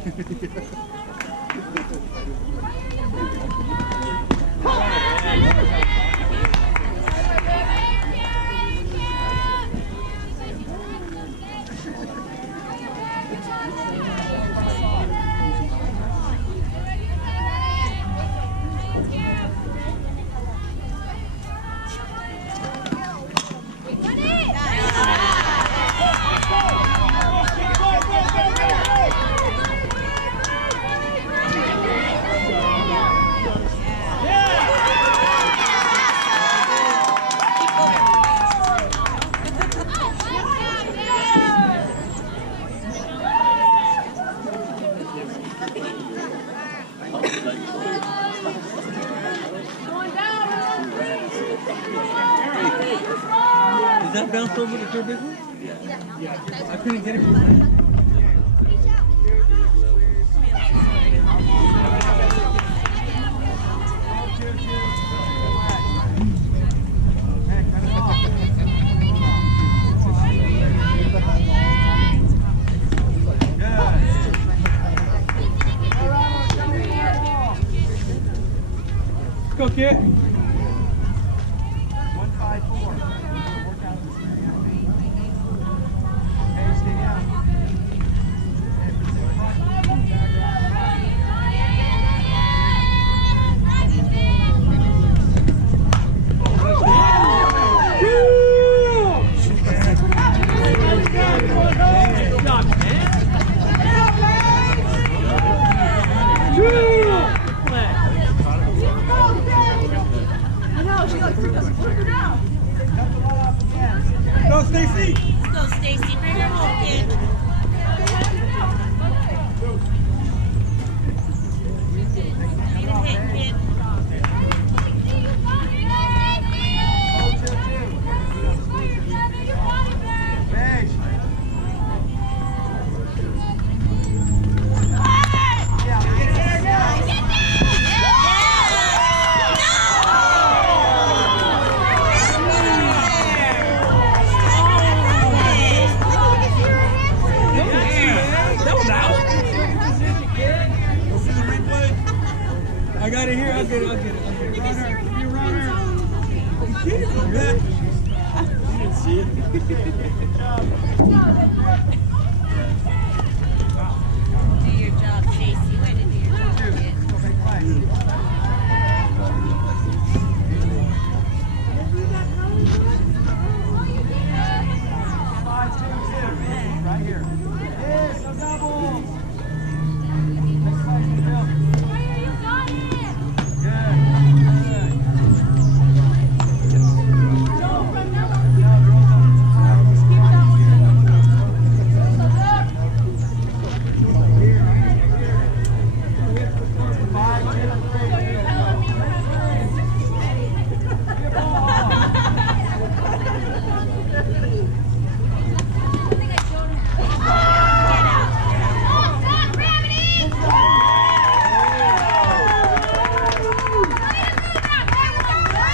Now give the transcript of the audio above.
Did that bounce over to your big one? Yeah. I couldn't get it from there. Go, kid. 154. Okay, stay down. Go, Stacy! Go, Stacy. Bring her home, kid. Need a hit, kid. Beige. I got it here. I'll get it. You runner. You didn't see it.